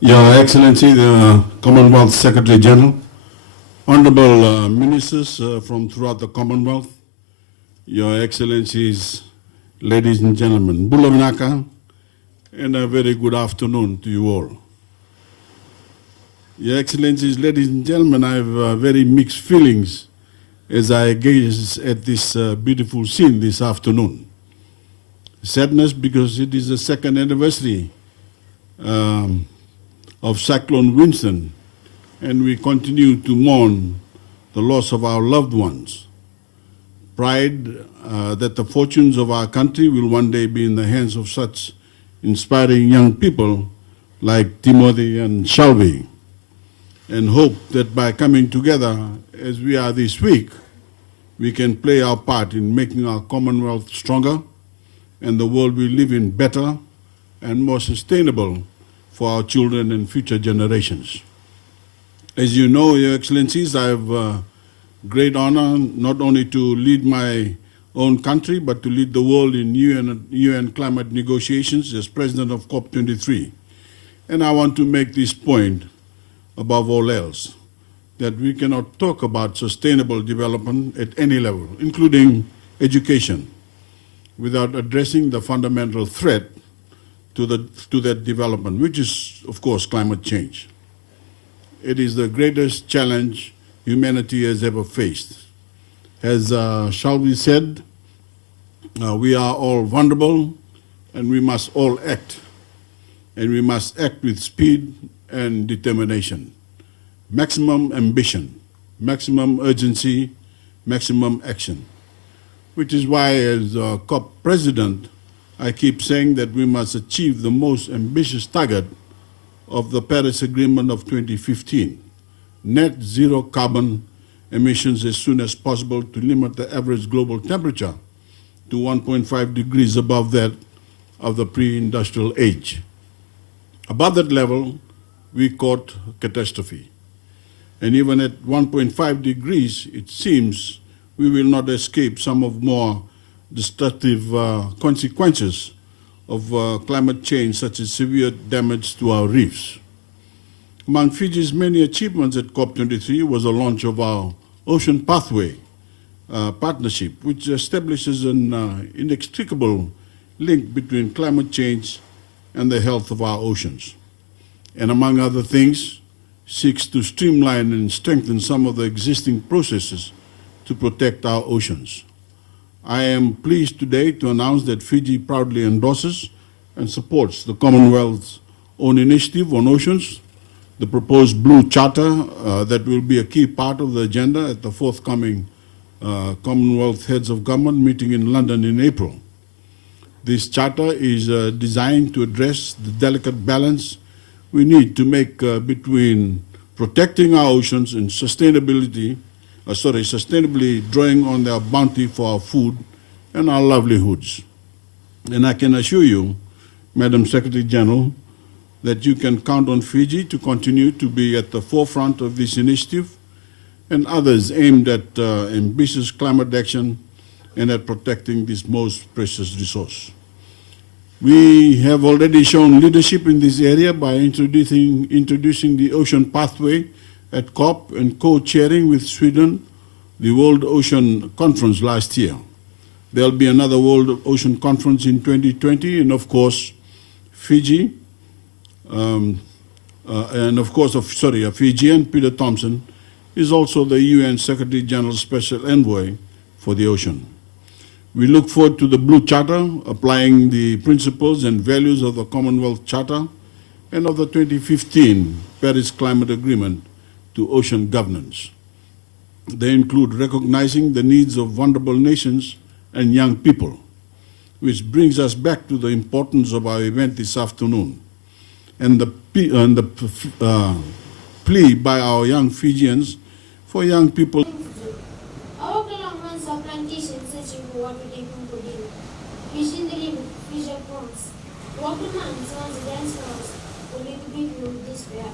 Your Excellency, the Commonwealth Secretary General, Honorable Ministers from throughout the Commonwealth, Your Excellencies, ladies and gentlemen, Bulavinaka, and a very good afternoon to you all. Your Excellencies, ladies and gentlemen, I have very mixed feelings as I gaze at this beautiful scene this afternoon. Sadness because it is the second anniversary of Cyclone Winston, and we continue to mourn the loss of our loved ones. Pride that the fortunes of our country will one day be in the hands of such inspiring young people like Timothy and Shelby, and hope that by coming together as we are this week, we can play our part in making our Commonwealth stronger and the world we live in better and more sustainable for our children and future generations. As you know, Your Excellencies, I have great honor not only to lead my own country, but to lead the world in UN climate negotiations as President of COP23. And I want to make this point above all else, that we cannot talk about sustainable development at any level, including education, without addressing the fundamental threat to that development, which is, of course, climate change. It is the greatest challenge humanity has ever faced. As Shelby said, we are all vulnerable and we must all act. And we must act with speed and determination. Maximum ambition, maximum urgency, maximum action. Which is why, as COP President, I keep saying that we must achieve the most ambitious target of the Paris Agreement of 2015, net zero carbon emissions as soon as possible to limit the average global temperature to 1.5 degrees above that of the pre-industrial age. Above that level, we court catastrophe. And even at 1.5 degrees, it seems we will not escape some of more destructive consequences of climate change, such as severe damage to our reefs. Among Fiji's many achievements at COP23 was the launch of our Ocean Pathway partnership, which establishes an inextricable link between climate change and the health of our oceans. And among other things, seeks to streamline and strengthen some of the existing processes to protect our oceans. I am pleased today to announce that Fiji proudly endorses and supports the Commonwealth's own initiative on oceans, the proposed Blue Charter that will be a key part of the agenda at the forthcoming Commonwealth Heads of Government meeting in London in April. This charter is designed to address the delicate balance we need to make between protecting our oceans and sustainably drawing on their bounty for our food and our livelihoods. And I can assure you, Madam Secretary General, that you can count on Fiji to continue to be at the forefront of this initiative and others aimed at ambitious climate action and at protecting this most precious resource. We have already shown leadership in this area by introducing the Ocean Pathway at COP and co-chairing with Sweden the World Ocean Conference last year. There'll be another World Ocean Conference in 2020, and of course, Fiji, a Fijian, Peter Thompson, is also the UN Secretary General's Special Envoy for the ocean. We look forward to the Blue Charter, applying the principles and values of the Commonwealth Charter and of the 2015 Paris Climate Agreement to ocean governance. They include recognizing the needs of vulnerable nations and young people, which brings us back to the importance of our event this afternoon and the plea by our young Fijians for young people. Our governments are plantations searching for water they can put in. Fishing the live fisher ponds. Water mines, once dance floors, will leave people with despair.